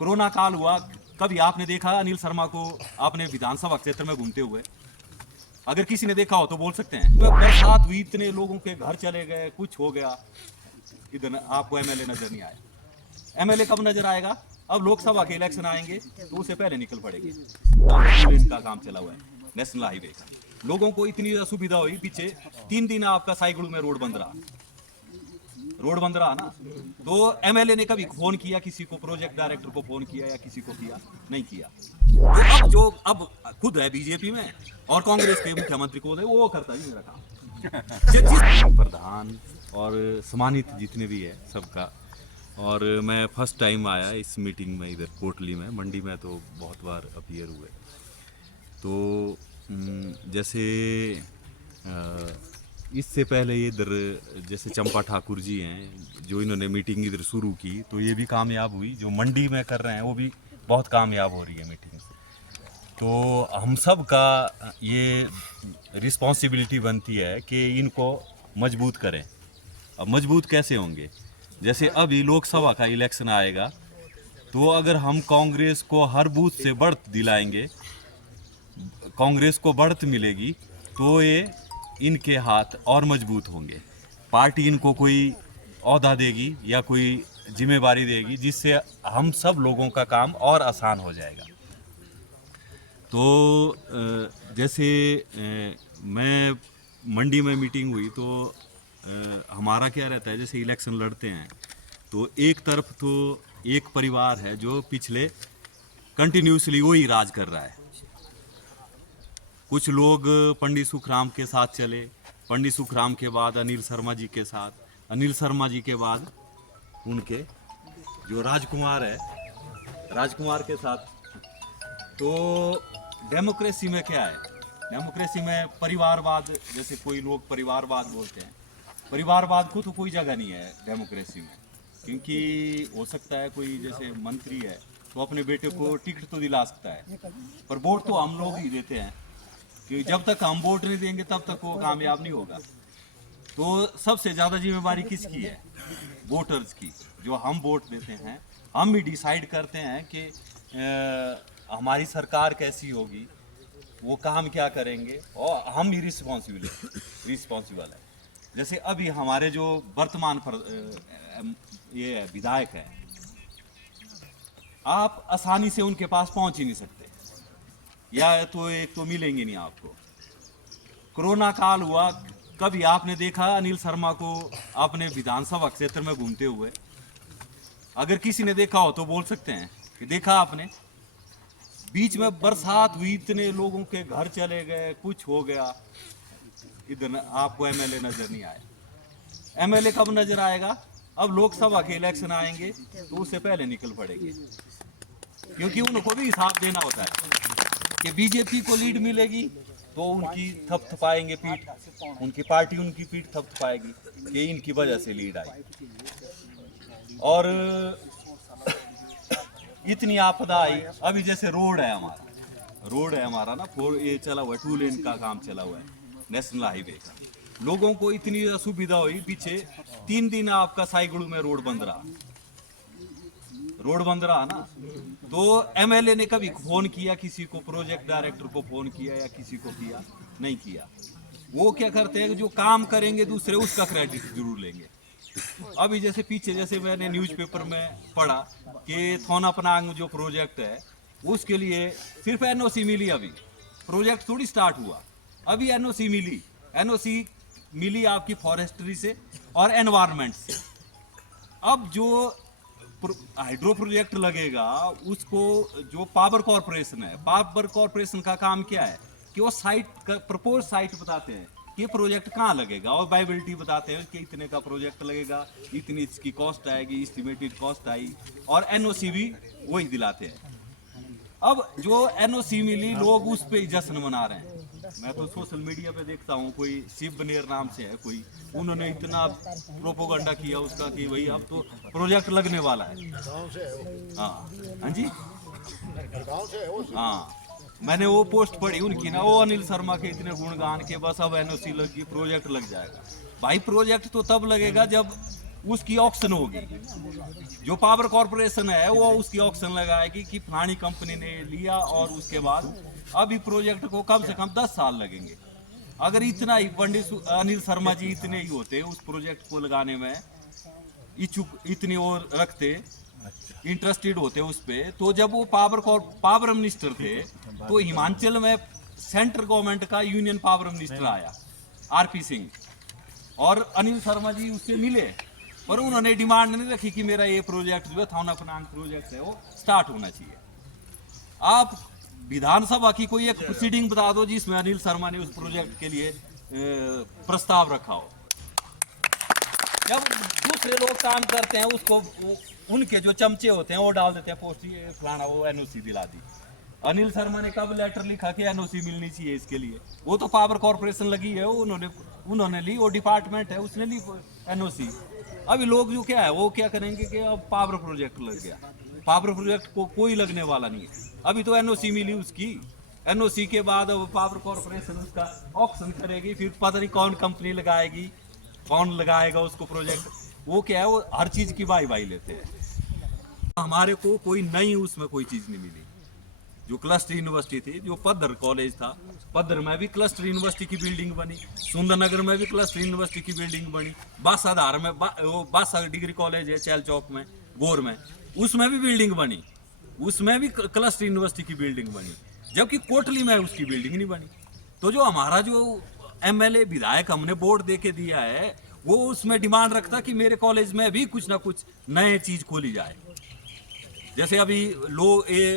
Corona काल हुआ, कभी आपने देखा अनिल शर्मा को आपने विधानसभा क्षेत्र में घूमते हुए? अगर किसी ने देखा हो तो बोल सकते हैं। तो बरसात हुई, इतने लोगों के घर चले गए, कुछ हो गया, इधर आपको एमएलए नजर नहीं आया। एमएलए कब नजर आएगा? अब लोकसभा के इलेक्शन आएंगे तो उससे पहले निकल पड़ेंगे। इनका काम चला हुआ है नेशनल हाईवे का। लोगों को इतनी असुविधा हुई, पीछे 3 दिन आपका साइकिल में रोड बंद रहा ना। तो एमएलए ने कभी फोन किया किसी को, प्रोजेक्ट डायरेक्टर को फोन किया या किसी को किया? नहीं किया। तो अब खुद है बीजेपी में और कांग्रेस के मुख्यमंत्री को वो करता है मेरा काम। प्रधान और सम्मानित जितने भी है सबका। और मैं फर्स्ट टाइम आया इस मीटिंग में, इधर कोटली में। मंडी में तो बहुत बार अपीयर हुए। तो जैसे इससे पहले इधर जैसे चंपा ठाकुर जी हैं, जो इन्होंने मीटिंग इधर शुरू की, तो ये भी कामयाब हुई। जो मंडी में कर रहे हैं वो भी बहुत कामयाब हो रही है मीटिंग। तो हम सब का ये रिस्पॉन्सिबिलिटी बनती है कि इनको मजबूत करें। अब मजबूत कैसे होंगे? जैसे अभी लोकसभा का इलेक्शन आएगा, तो अगर हम कांग्रेस को हर बूथ से बढ़त दिलाएंगे, कांग्रेस को बढ़त मिलेगी, तो ये इनके हाथ और मजबूत होंगे। पार्टी इनको कोई ओहदा देगी या कोई जिम्मेवारी देगी, जिससे हम सब लोगों का काम और आसान हो जाएगा। तो जैसे मैं मंडी में मीटिंग हुई, तो हमारा क्या रहता है, जैसे इलेक्शन लड़ते हैं तो एक तरफ तो एक परिवार है जो पिछले कंटिन्यूसली वही राज कर रहा है। कुछ लोग पंडित सुखराम के साथ चले, पंडित सुखराम के बाद अनिल शर्मा जी के साथ, अनिल शर्मा जी के बाद उनके जो राजकुमार है, राजकुमार के साथ। तो डेमोक्रेसी में क्या है? डेमोक्रेसी में परिवारवाद, जैसे कोई लोग परिवारवाद बोलते हैं, परिवारवाद को तो कोई जगह नहीं है डेमोक्रेसी में। क्योंकि हो सकता है कोई जैसे मंत्री है तो अपने बेटे को टिकट तो दिला सकता है, पर वोट तो हम लोग ही देते हैं। क्योंकि जब तक हम वोट नहीं देंगे तब तक वो कामयाब नहीं होगा। तो सबसे ज़्यादा जिम्मेवारी किसकी है? वोटर्स की। जो हम वोट देते हैं, हम ही डिसाइड करते हैं कि हमारी सरकार कैसी होगी, वो काम क्या करेंगे, और हम ही रिस्पॉन्सिबल है। जैसे अभी हमारे जो वर्तमान ये विधायक है, आप आसानी से उनके पास पहुंच ही नहीं सकते, या तो एक तो मिलेंगे नहीं आपको। कोरोना काल हुआ, कभी आपने देखा अनिल शर्मा को अपने विधानसभा क्षेत्र में घूमते हुए? अगर किसी ने देखा हो तो बोल सकते हैं कि देखा आपने। बीच में बरसात हुई, इतने लोगों के घर चले गए, कुछ हो गया, इधर आपको एमएलए नजर नहीं आया। एमएलए कब नजर आएगा? अब लोकसभा के इलेक्शन आएंगे तो उससे पहले निकल पड़ेंगे। क्योंकि उनको भी हिसाब देना होता है कि बीजेपी को लीड मिलेगी तो उनकी थपथपाएंगे पीठ, उनकी पार्टी उनकी पीठ थपथपाएगी कि इनकी वजह से लीड आई। और इतनी आपदा आई। अभी जैसे रोड है हमारा ना, ये चला हुआ है, 2 लेन का काम चला हुआ है नेशनल हाईवे का। लोगों को इतनी असुविधा हुई, पीछे 3 दिन आपका साइकिल में रोड बंद रहा ना। तो एमएलए ने कभी फोन किया किसी को, प्रोजेक्ट डायरेक्टर को फोन किया या किसी को किया? नहीं किया। वो क्या करते हैं, जो काम करेंगे दूसरे, उसका क्रेडिट जरूर लेंगे। अभी जैसे पीछे, जैसे मैंने न्यूज़पेपर में पढ़ा कि थोनापनांग जो प्रोजेक्ट है, उसके लिए सिर्फ एनओसी मिली। अभी प्रोजेक्ट थोड़ी स्टार्ट हुआ, अभी एनओसी मिली आपकी फॉरेस्ट्री से और एनवायरनमेंट से। अब जो हाइड्रो प्रोजेक्ट लगेगा, उसको जो पावर कॉरपोरेशन का काम क्या है कि वो प्रपोज साइट बताते हैं कि प्रोजेक्ट कहाँ लगेगा, और वायबिलिटी बताते हैं कि इतने का प्रोजेक्ट लगेगा, इतनी इसकी कॉस्ट आएगी, एस्टिमेटेड कॉस्ट आई, और एनओसी भी वही दिलाते हैं। अब जो एनओसी मिली, लोग उस पे जश्न मना रहे हैं। मैं तो सोशल मीडिया पे देखता हूँ, कोई शिव बनेर नाम से है कोई, उन्होंने इतना प्रोपोगंडा किया उसका कि भाई अब तो प्रोजेक्ट लगने वाला है। हाँ जी, हाँ, मैंने वो पोस्ट पढ़ी उनकी ना, वो अनिल शर्मा के इतने गुणगान के, बस अब एनओसी लगी, प्रोजेक्ट लग जाएगा। भाई प्रोजेक्ट तो तब लगेगा जब उसकी ऑक्शन होगी। जो पावर कॉरपोरेशन है वो उसकी ऑक्शन लगाएगी कि फलानी कंपनी ने लिया, और उसके बाद अभी प्रोजेक्ट को कम से कम 10 साल लगेंगे। अगर इतना ही पंडित अनिल शर्मा जी इतने ही होते उस प्रोजेक्ट को लगाने में इच्छुक, इतनी और रखते, इंटरेस्टेड होते उस पे, तो जब वो पावर मिनिस्टर थे तो हिमाचल में सेंट्रल गवर्नमेंट का यूनियन पावर मिनिस्टर आया आरपी सिंह, और अनिल शर्मा जी उससे मिले, पर उन्होंने डिमांड नहीं रखी कि मेरा ये प्रोजेक्ट जो है थाना पनांग प्रोजेक्ट है वो स्टार्ट होना चाहिए। आप विधानसभा की कोई एक प्रोसीडिंग बता दो जिसमें अनिल शर्मा ने उस प्रोजेक्ट के लिए प्रस्ताव रखा हो। जब दूसरे लोग काम करते हैं उसको उनके जो चमचे होते हैं वो डाल देते हैं पोस्ट, ये फलाना वो एनओसी दिला दी। अनिल शर्मा ने कब लेटर लिखा कि एनओसी मिलनी चाहिए इसके लिए? वो तो पावर कॉरपोरेशन लगी है, उन्होंने ली, वो डिपार्टमेंट है उसने ली एनओसी। अभी लोग जो क्या है वो क्या करेंगे कि अब पावर प्रोजेक्ट लग गया, पावर प्रोजेक्ट को कोई लगने वाला नहीं है। अभी तो एनओसी मिली उसकी, एनओसी के बाद अब पावर कॉरपोरेशन उसका ऑक्शन करेगी, फिर पता नहीं कौन कंपनी लगाएगी, कौन लगाएगा उसको प्रोजेक्ट। वो क्या है वो हर चीज की वाई लेते हैं। हमारे को कोई नई उसमें कोई चीज नहीं मिली। जो क्लस्टर यूनिवर्सिटी थी, जो पद्धर कॉलेज था, पद्धर में भी क्लस्टर यूनिवर्सिटी की बिल्डिंग बनी, सुंदरनगर में भी क्लस्टर यूनिवर्सिटी की बिल्डिंग बनी, बासाधार में बासा डिग्री कॉलेज है चैल चौक में, गोर में, उसमें भी बिल्डिंग बनी, उसमें भी क्लस्टर यूनिवर्सिटी की बिल्डिंग बनी, जबकि कोटली में उसकी बिल्डिंग नहीं बनी। तो जो हमारा जो एमएलए विधायक हमने वोट दे के दिया है वो उसमें डिमांड रखता कि मेरे कॉलेज में भी कुछ ना कुछ नए चीज खोली जाए। जैसे अभी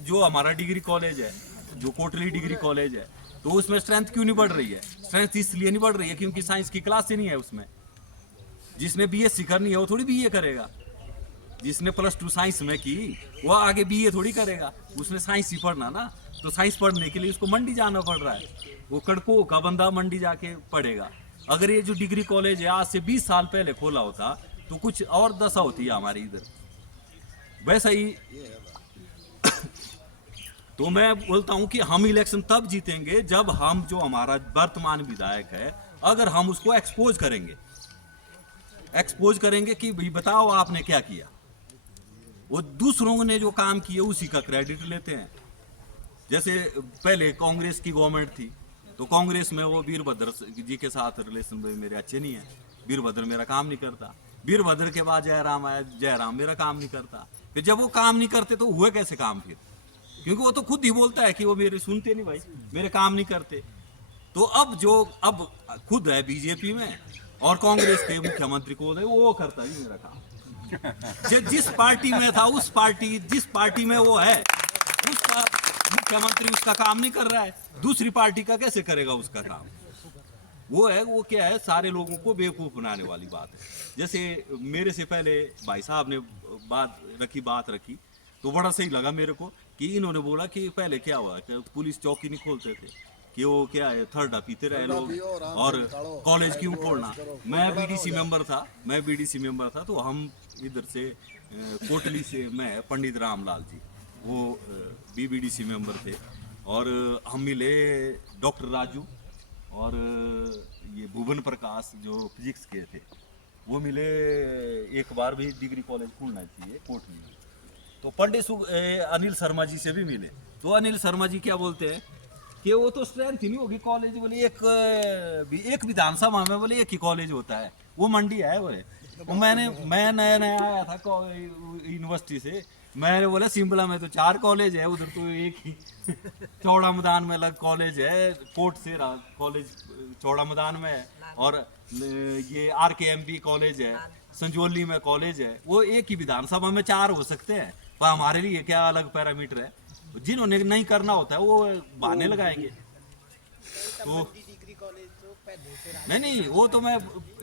जो हमारा डिग्री कॉलेज है, जो कोटली डिग्री कॉलेज है, तो उसमें स्ट्रेंथ क्यों नहीं बढ़ रही है? स्ट्रेंथ इसलिए नहीं बढ़ रही है क्योंकि साइंस की क्लास ही नहीं है उसमें। जिसने बीएससी करनी है वो थोड़ी बीए करेगा, जिसने +2 साइंस में की वो आगे बीए थोड़ी करेगा, उसने साइंस ही पढ़ना ना। तो साइंस पढ़ने के लिए उसको मंडी जाना पड़ रहा है, वो कड़को का बंदा मंडी जाके पढ़ेगा। अगर ये जो डिग्री कॉलेज है आज से 20 साल पहले खोला होता तो कुछ और दशा होती है हमारी इधर। वैसा ही तो मैं बोलता हूं कि हम इलेक्शन तब जीतेंगे जब हम जो हमारा वर्तमान विधायक है अगर हम उसको एक्सपोज करेंगे कि भाई बताओ आपने क्या किया। वो दूसरों ने जो काम किए उसी का क्रेडिट लेते हैं। जैसे पहले कांग्रेस की गवर्नमेंट थी तो कांग्रेस में वो वीरभद्र जी के साथ रिलेशन मेरे अच्छे नहीं है, वीरभद्र मेरा काम नहीं करता। वीरभद्र के बाद जयराम आया, जयराम मेरा काम नहीं करता। फिर जब वो काम नहीं करते तो हुए कैसे काम फिर? क्योंकि वो तो खुद ही बोलता है कि वो मेरे सुनते नहीं भाई, मेरे काम नहीं करते। तो अब खुद है बीजेपी में और कांग्रेस के मुख्यमंत्री को वो करता है मेरा काम। जिस पार्टी में था जिस पार्टी में वो है उसका मुख्यमंत्री उसका काम नहीं कर रहा है, दूसरी पार्टी का कैसे करेगा उसका काम? वो क्या है, सारे लोगों को बेवकूफ बनाने वाली बात है। जैसे मेरे से पहले भाई साहब ने बात रखी तो बड़ा सही लगा मेरे को कि इन्होंने बोला कि पहले क्या हुआ कि पुलिस चौकी नहीं खोलते थे, कि वो क्या है थर्डा पीते रहे लोग और कॉलेज क्यों खोलना। मैं बीडीसी मेंबर था तो हम इधर से कोटली से मैं पंडित रामलाल जी वो बीबीडीसी मेंबर थे और हम मिले डॉक्टर राजू और ये भुवन प्रकाश जो फिजिक्स के थे वो मिले। एक बार भी डिग्री कॉलेज खोलना चाहिए कोटली में। तो पंडित अनिल शर्मा जी से भी मिले तो अनिल शर्मा जी क्या बोलते हैं कि वो तो स्ट्रेंथ ही नहीं होगी कॉलेज, बोले एक विधानसभा में बोले एक ही कॉलेज होता है, वो मंडी है बोले। मैं नया आया था यूनिवर्सिटी से, मैंने बोला शिमला में तो 4 कॉलेज है, उधर तो एक ही चौड़ा मैदान में अलग कॉलेज है, कोर्ट से कॉलेज चौड़ा मैदान में है, और ये RKMP कॉलेज है, संजोली में कॉलेज है। वो एक ही विधानसभा में 4 हो सकते हैं, पर हमारे लिए क्या अलग पैरामीटर है? जिन्होंने नहीं करना होता है वो बहाने लगाएंगे। तो नहीं वो तो मैं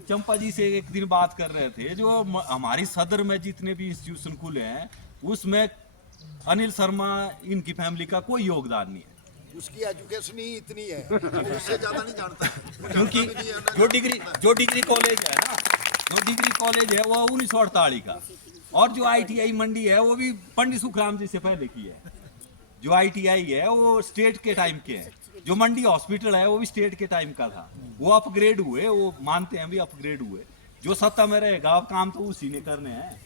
चंपा जी से एक दिन बात कर रहे थे, जो हमारी सदर में जितने भी इंस्टीट्यूशन खुले हैं उसमें अनिल शर्मा इनकी फैमिली का कोई योगदान नहीं है। उसकी एजुकेशन ही इतनी है, उससे ज्यादा नहीं जानता। क्योंकि जो डिग्री कॉलेज है वो 1948 का, और जो ITI मंडी है वो भी पंडित सुखराम जी से पहले की है। जो ITI है वो स्टेट के टाइम के है, जो मंडी हॉस्पिटल है वो भी स्टेट के टाइम का था। वो अपग्रेड हुए, वो मानते हैं भी अपग्रेड हुए, जो सत्ता में रहेगा अब काम तो उसी ने करने हैं।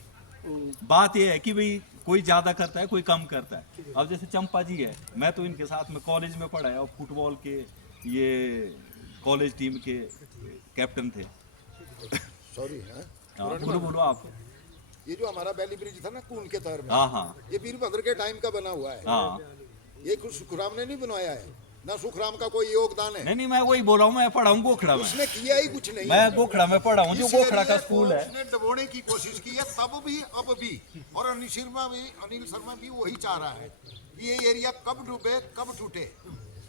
बात यह है कि भाई कोई ज्यादा करता है कोई कम करता है। अब जैसे चंपा जी है, मैं तो इनके साथ में कॉलेज में पढ़ा है और फुटबॉल के ये कॉलेज टीम के कैप्टन थे। सॉरी हाँ, बोलो बोलो आप। ये जो हमारा बैली ब्रिज था ना कून के तहर में, हाँ हाँ ये वीरभद्र के टाइम का बना हुआ है। हाँ। ये कुछ सुखराम ने नहीं बनवाया है, ना सुखराम का कोई योगदान है। नहीं नहीं, मैं वही बोल रहा हूँ, मैं पढ़ा हूँ गोखड़ा में। उसने किया ही कुछ नहीं। मैं गोखड़ा में पढ़ा हूँ, जो इस गोखड़ा का एरिया स्कूल को है। उसने दबोने की कोशिश की है तब भी अब भी, और अनिल शर्मा भी वही चाह रहा है कि ये एरिया कब डूबे कब टूटे।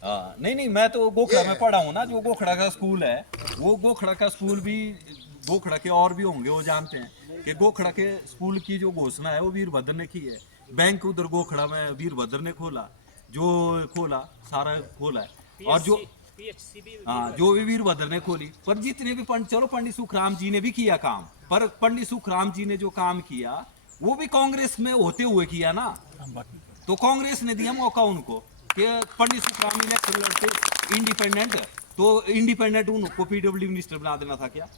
हाँ नहीं नहीं, मैं तो गोखड़ा में पढ़ा हूँ ना, जो गोखड़ा का स्कूल है वो गोखड़ा का स्कूल भी, गोखड़ा के और भी होंगे वो जानते हैं कि गोखड़ा के स्कूल की जो घोषणा है वो वीरभद्र ने की है। बैंक उधर गोखड़ा में वीरभद्र ने खोला, जो खोला सारा खोला है। और जो हाँ, जो भी वीरभद्र ने खोली। पर जितने भी चलो पंडित सुखराम जी ने भी किया काम, पर पंडित सुखराम जी ने जो काम किया वो भी कांग्रेस में होते हुए किया ना। तो कांग्रेस ने दिया मौका उनको कि पंडित सुखराम इलेक्शन लड़ते इंडिपेंडेंट, तो इंडिपेंडेंट उनको पीडब्ल्यू मिनिस्टर बना देना था क्या?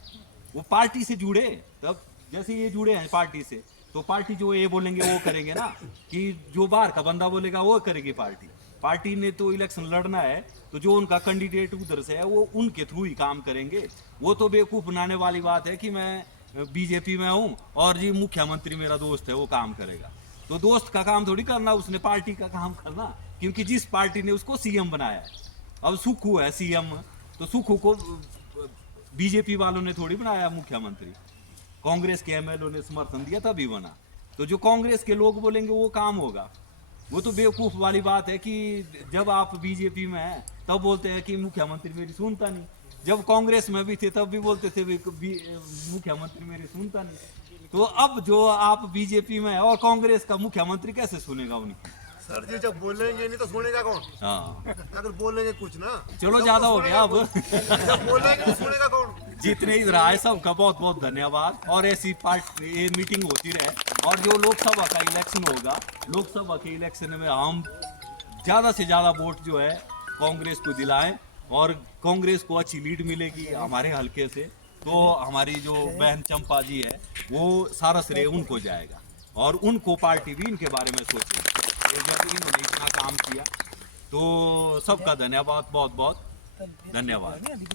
वो पार्टी से जुड़े, तब जैसे ये जुड़े हैं पार्टी से, तो पार्टी जो ये बोलेंगे वो करेंगे ना, कि जो बाहर का बंदा बोलेगा वो करेगी पार्टी। पार्टी ने तो इलेक्शन लड़ना है, तो जो उनका कैंडिडेट उधर से है वो उनके थ्रू ही काम करेंगे। वो तो बेवकूफ बनाने वाली बात है कि मैं बीजेपी में हूँ और जी मुख्यमंत्री मेरा दोस्त है वो काम करेगा। तो दोस्त का काम थोड़ी करना, उसने पार्टी का काम करना, क्योंकि जिस पार्टी ने उसको सीएम बनाया है। अब सुखू है सीएम, तो सुखू को बीजेपी वालों ने थोड़ी बनाया मुख्यमंत्री, कांग्रेस के एमएलए ने समर्थन दिया तभी बना। तो जो कांग्रेस के लोग बोलेंगे वो काम होगा। वो तो बेवकूफ वाली बात है कि जब आप बीजेपी में हैं तब बोलते हैं कि मुख्यमंत्री मेरी सुनता नहीं, जब कांग्रेस में भी थे तब भी बोलते थे मुख्यमंत्री मेरी सुनता नहीं। तो अब जो आप बीजेपी में है और कांग्रेस का मुख्यमंत्री कैसे सुनेगा उनकी? सर जी जब बोलेंगे नहीं तो सुनेगा कौन? हाँ अगर बोलेंगे कुछ ना, चलो ज्यादा हो गया अब। जब बोलेंगे तो सुनेगा कौन? जितने इधर आए सबका बहुत बहुत धन्यवाद, और ऐसी ये मीटिंग होती रहे। और जो लोकसभा का इलेक्शन होगा, लोकसभा के इलेक्शन में हम ज़्यादा से ज़्यादा वोट जो है कांग्रेस को दिलाएं, और कांग्रेस को अच्छी लीड मिलेगी हमारे हल्के से, तो हमारी जो बहन चंपा जी है वो सारा श्रेय उनको जाएगा, और उनको पार्टी भी इनके बारे में सोचेगी। जब इन्होंने इतना काम किया तो सबका धन्यवाद, बहुत बहुत धन्यवाद।